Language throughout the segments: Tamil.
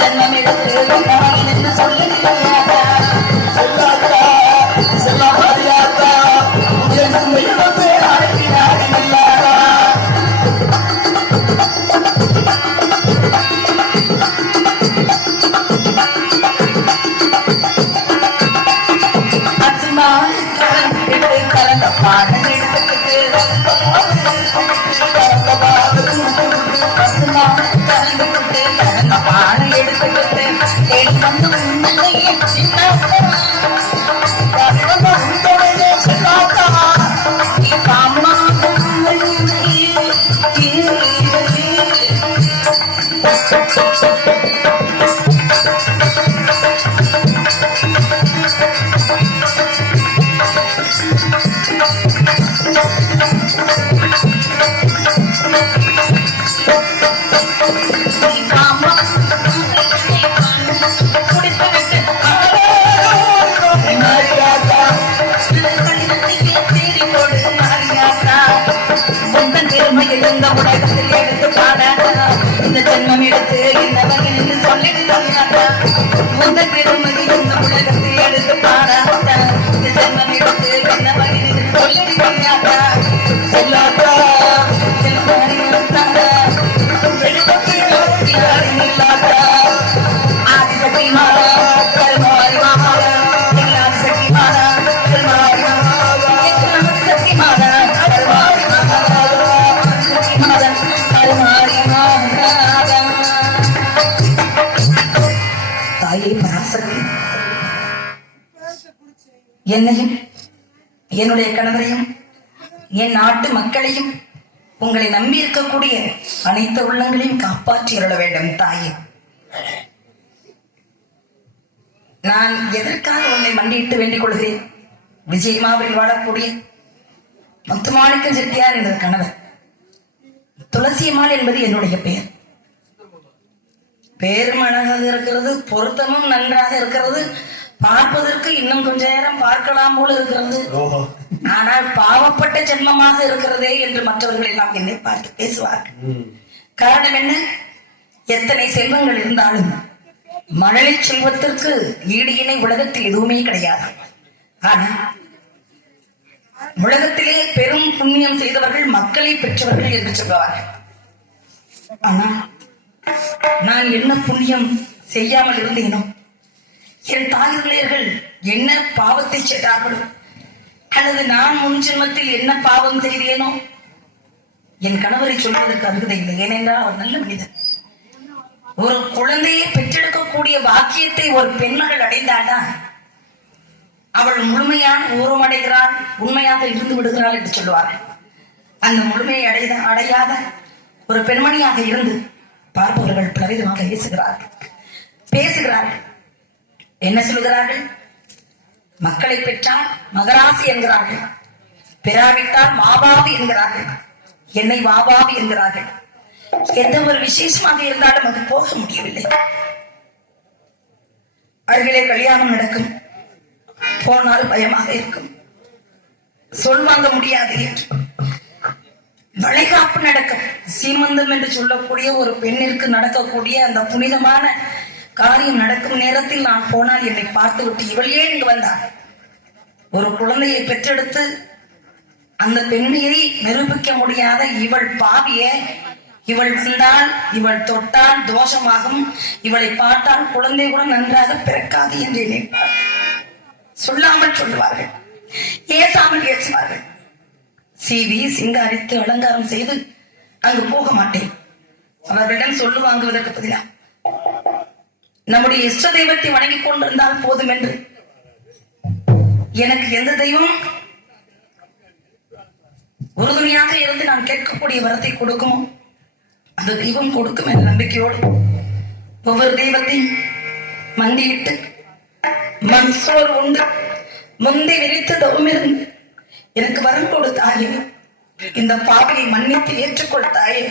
ஜன்மம் எடுத்து என்ன சொல்லி கலந்த பாடம் எடுத்துக்கிட்டு பாடம் எடுத்துக்கிட்டு அம்மா இந்த உலகத்தில் எடுத்து பாட இந்த ஜென்மம் எடுத்து இந்த வகை என்று சொல்லிட்டு முந்த பெருமதி இந்த உலகத்தில் எடுத்து பாட இந்த ஜென்மம் எடுத்து இந்த வகை என்று சொல்லிருக்கீங்க சொல்லாதா ஆதிசக்தி மாறா கருமாரி மாறா ஆதிசக்தி மாறா கருமாரி சக்தி மாறா கருமாரி தாயே பராசக்தி, என்னையும் என்னுடைய கணவரையும் என் நாட்டு மக்களையும் உங்களை நம்பி இருக்கக்கூடிய அனைத்து உள்ளங்களையும் காப்பாற்றி அருள வேண்டும் தாயே. நான் எதற்காக உன்னை மண்டியிட்டு வேண்டிக் கொள்கிறேன்? விஜயமாவில் வாழக்கூடிய முத்துமாணிக்க செட்டியார் என்ற கணவர், துளசியம்மாள் என்பது என்னுடைய பெயர். பேரும் அழகாக இருக்கிறது, பொருத்தமும் நன்றாக இருக்கிறது, பார்ப்பதற்கு இன்னும் கொஞ்ச நேரம் பார்க்கலாம் போல இருக்கிறது. ஆனால் பாவப்பட்ட ஜென்மமாக இருக்கிறதே என்று மற்றவர்கள் எல்லாம் என்னை பார்த்து பேசுவார்கள். காரணம் என்ன? எத்தனை செல்வங்கள் இருந்தாலும் மழலை செல்வத்திற்கு ஈடு இணை உலகத்தில் எதுவுமே கிடையாது. ஆனால் உலகத்திலே பெரும் புண்ணியம் செய்தவர்கள் மக்களை பெற்றவர்கள் என்று சொல்வார்கள். ஆனால் நான் என்ன புண்ணியம் செய்யாமல் இருந்தேனோ, என் தாயுள்ளையர்கள் என்ன பாவத்தை செய்தார்களோ, அல்லது நான் முன் ஜென்மத்தில் என்ன பாவம் செய்தேனோ, என் கணவரை சொல்வதற்கு அருகதை இல்லை. ஏனென்றால் அவர் நல்ல மனிதர். ஒரு குழந்தையை பெற்றெடுக்கக்கூடிய பாக்கியத்தை ஒரு பெண்மகள் அடைந்தால்தான் அவள் முழுமையான உருவமடைகிறாள், உண்மையாக இருந்து விடுகிறாள் என்று சொல்லுவார்கள். அந்த முழுமையை அடையாத ஒரு பெண்மணியாக இருந்து பார்ப்பவர்கள் பலவிதமாக பேசுகிறார்கள். என்ன சொல்லுகிறார்கள்? மக்களை பெற்றால் மகராசி என்கிறார்கள், பெறாவிட்டால் மாபாவி என்கிறார்கள், என்னை வாபாவி என்கிறார்கள். எந்த ஒரு விசேஷமாக இருந்தாலும் அது போக முடியவில்லை. அருகிலே கல்யாணம் நடக்கும், போனால் பயமாக இருக்கும், சொல்வாங்க முடியாது என்று. வளைகாப்பு நடக்கும், சீமந்தம் என்று சொல்லக்கூடிய ஒரு பெண்ணிற்கு நடக்கக்கூடிய அந்த புனிதமான காரியம் நடக்கும் நேரத்தில் நான் போனால் என்னை பார்த்து விட்டு இவள் ஏன் இங்கு வந்தாள்? ஒரு குழந்தையை பெற்றெடுத்து அந்த பெண்மையை நிரூபிக்க முடியாத இவள் பாவிய, இவள் வந்தால் இவள் தொட்டால் தோஷமாகும், இவளை பார்த்தால் குழந்தை கூட நன்றாக பிறக்காது என்று நினைப்பார். சொல்லாமல் சொல்லுவார்கள், ஏசாமல் ஏசுவார்கள். சீவி சிங்காரித்து அலங்காரம் செய்து அங்கு போக மாட்டேன். அவர்களிடம் சொல்லு வாங்குவதற்கு பதிலாக நம்முடைய இஷ்ட தெய்வத்தை வணங்கிக் கொண்டிருந்தால் போதும் என்று, எனக்கு எந்த தெய்வம் உறுதுணையாக இருந்து நான் கேட்கக்கூடிய வரத்தை கொடுக்குமோ அந்த தெய்வம் கொடுக்கும் என்ற நம்பிக்கையோடு ஒவ்வொரு தெய்வத்தையும் மண்டியிட்டு மண் சோறு உண்டு முந்தி விரித்து தவமிருந்து எனக்கு வரம் கொடுத்தாயே, இந்த பாவியை மன்னித்து ஏற்றுக்கொள்த்தாயே,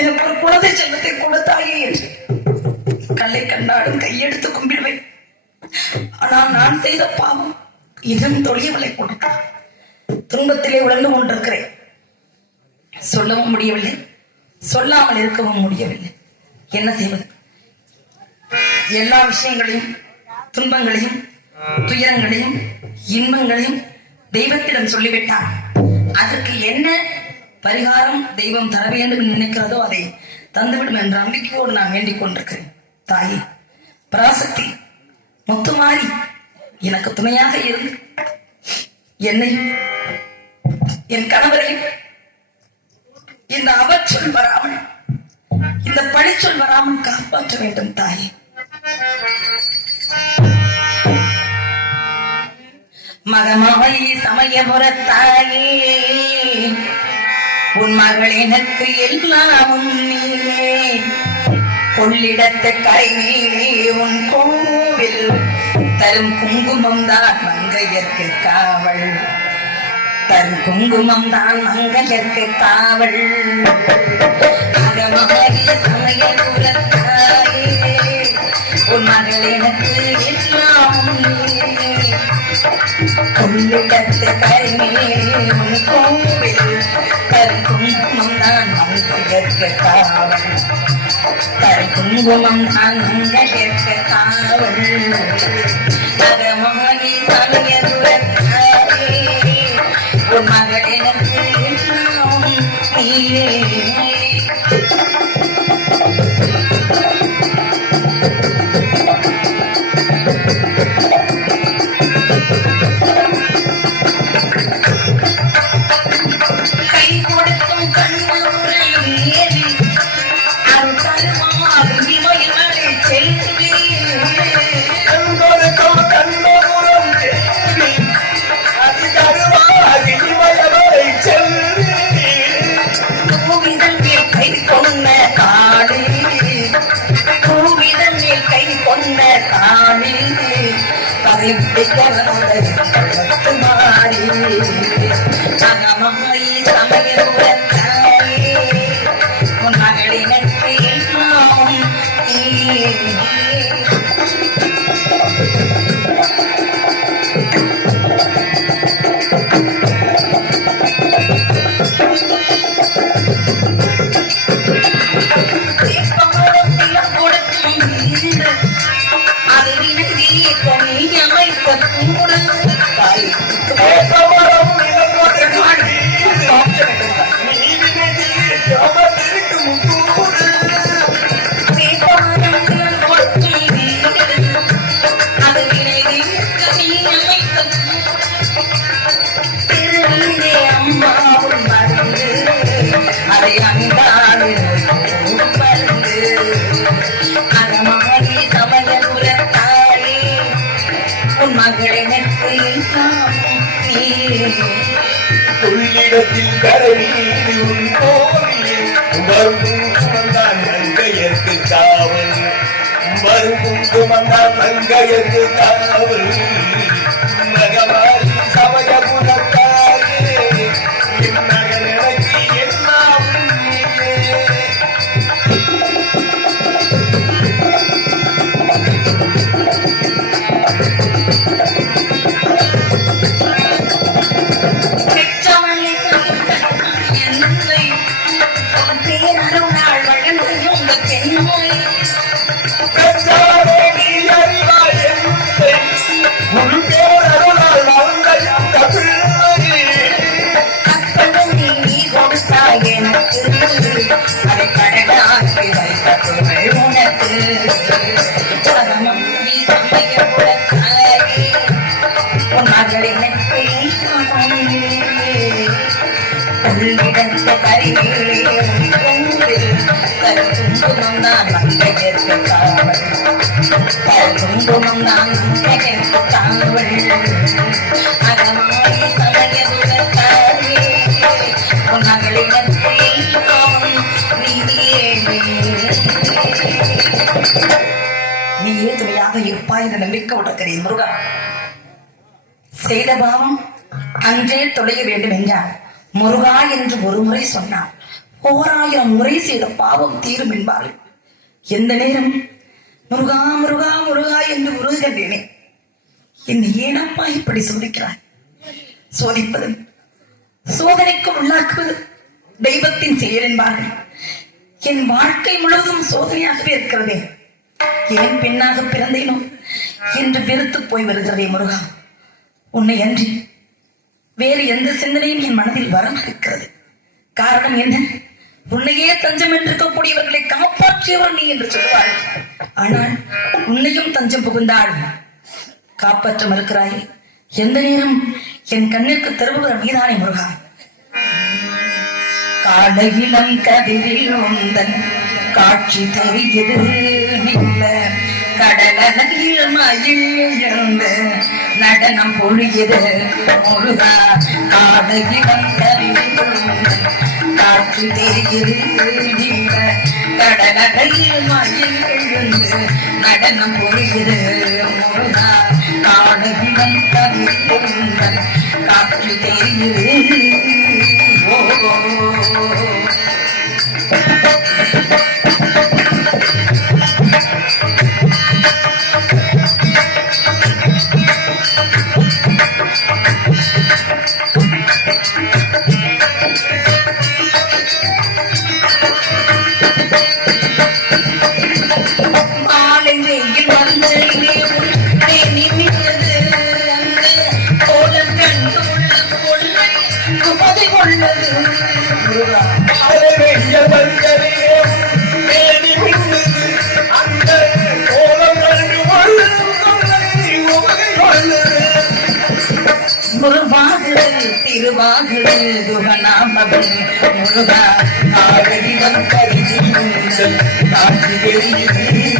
எனக்கு ஒரு குழந்தை செல்வத்தை கொடுத்தாயே என்று கல்லை கண்டாடும் கையெடுத்து கும்பிடுவேன். ஆனால் நான் செய்த பாவம் இதன் தொழியவளை கொடுக்க துன்பத்திலே உழந்து கொண்டிருக்கிறேன். சொல்லவும் முடியவில்லை, சொல்லாமல் இருக்கவும் முடியவில்லை. என்ன செய்வது? எல்லா விஷயங்களையும், துன்பங்களையும், துயரங்களையும், இன்பங்களையும் தெய்வத்திடம் சொல்லிவிட்டார். அதற்கு என்ன பரிகாரம் தெய்வம் தர வேண்டும் என்று நினைக்கிறதோ அதை தந்துவிடும் என்ற நம்பிக்கையோடு நான் வேண்டிக் கொண்டிருக்கிறேன். தாயே பராசக்தி, முத்துமாரி எனக்கு துணையாக இருந்து என்னையும் என் கணவரையும் இந்த அவச்சொல் வராமல், இந்த பழிச்சொல் வராமல் காப்பாற்ற வேண்டும் தாயே. மகமாய் சமயபுரத்தாயே, உன் மகள் எனக்கு எல்லாம் நீயே. கொள்ளிடத்து கரை நீரே உன் கோவில், தரும் குங்குமம் தான் மங்கையர்க்கு காவல். தரும் குங்குமம் தான் மங்கையர்க்கு காவல். மகமாகிய சமயபுரத்தாயே, உன் மகள் எனக்கு எல்லாம் நீயே. கொள்ளிடத்து கரை நீரே உன் கோவில், தரும் குங்குமம் தான் மங்கையர்க்கு காவல். குங்குமம் தான் மங்கையர்க்கு காவல். மகமாகி சமயபுரத்தாயே, உன் மகள் எனக்கு எல்லாம் நீயே. மகமாயி சமயபுரத்தாயே, உன் மகள் எனக்கு எல்லாம் நீயே. கொள்ளிடத்தில் கரைநீர் உன் கோவில், வருங்குமந்தான் மங்கையர்க்கு காவல். வருங்குமந்தான் மங்கையர்க்கு காவல். மகமாரி சமயபுரத்தாயே, என் மகள் எனக்கு எல்லாம் நீயே. அதை கடனாக்கி வைத்த புகழ் உனக்கு. மகமாகி சமயபுரத்தாயே, உன் மகள் எனக்கு எல்லாம் நீயே. கொள்ளிடத்து கரை நீரே உன் கோவில், தரும் குங்குமம் தான் மங்கையர்க்கு காவல். தரும் குங்குமம் தான் மங்கையர்க்கு காவல். மகமாகி சமயபுரத்தாயே, உன் மகள் எனக்கு எல்லாம் நீயே. நீயே துணையாக இருப்பாய் என்ற நம்பிக்கை உணர்கிறேன் முருகா. செய்த பாவம் அன்றே தொலைய வேண்டும் என்றார். முருகா என்று ஒரு முறை சொன்னார், 1000 முறை செய்த பாவம் தீரும் என்பார்கள். எந்த நேரம் முருகா முருகா முருகா என்று உருகுகின்றேனே, என்னை ஏனப்பா இப்படி சோதிக்கிறாய்? சோதிப்பது, சோதனைக்கு உள்ளாக்குவது தெய்வத்தின் செயல் என்பார்கள். என் வாழ்க்கை முழுவதும் சோதனையாகவே இருக்கிறதே. ஏன் பெண்ணாக பிறந்தேனோ என்று வெறுத்து போய் வருகிறதே முருகா. உன்னை அன்றி வேறு எந்த சிந்தனையும் என் மனதில் வர மறுக்கிறது. காரணம் என்ன? உன்னையே தஞ்சம் என்றிருக்கக்கூடியவர்களை காப்பாற்றியவர் நீ என்று சொல்லுவாள். ஆனால் உன்னையும் தஞ்சம் புகுந்தாள். காப்பாற்ற மறுக்கிறாய். எந்த நேரம் என் கண்ணிற்கு திரும்புகிற மீதானே முருகா. காலையிலம் கதிரில் உந்தன் காட்சி தெரியுது நில்ல, கடலில் மயில் எழுந்து நடனம் பொழியுது முருகா. காலையிலம் கதிரில் உந்தன் காட்சி தெரியுது நில்ல, கடலில் மயில் எழுந்து நடனம் பொழியுது முருகா. காலையிலம் கதிரில் உந்தன் காட்சி தெரியுது. முருகா காலையிடம் கருதி காட்சி தெரியுது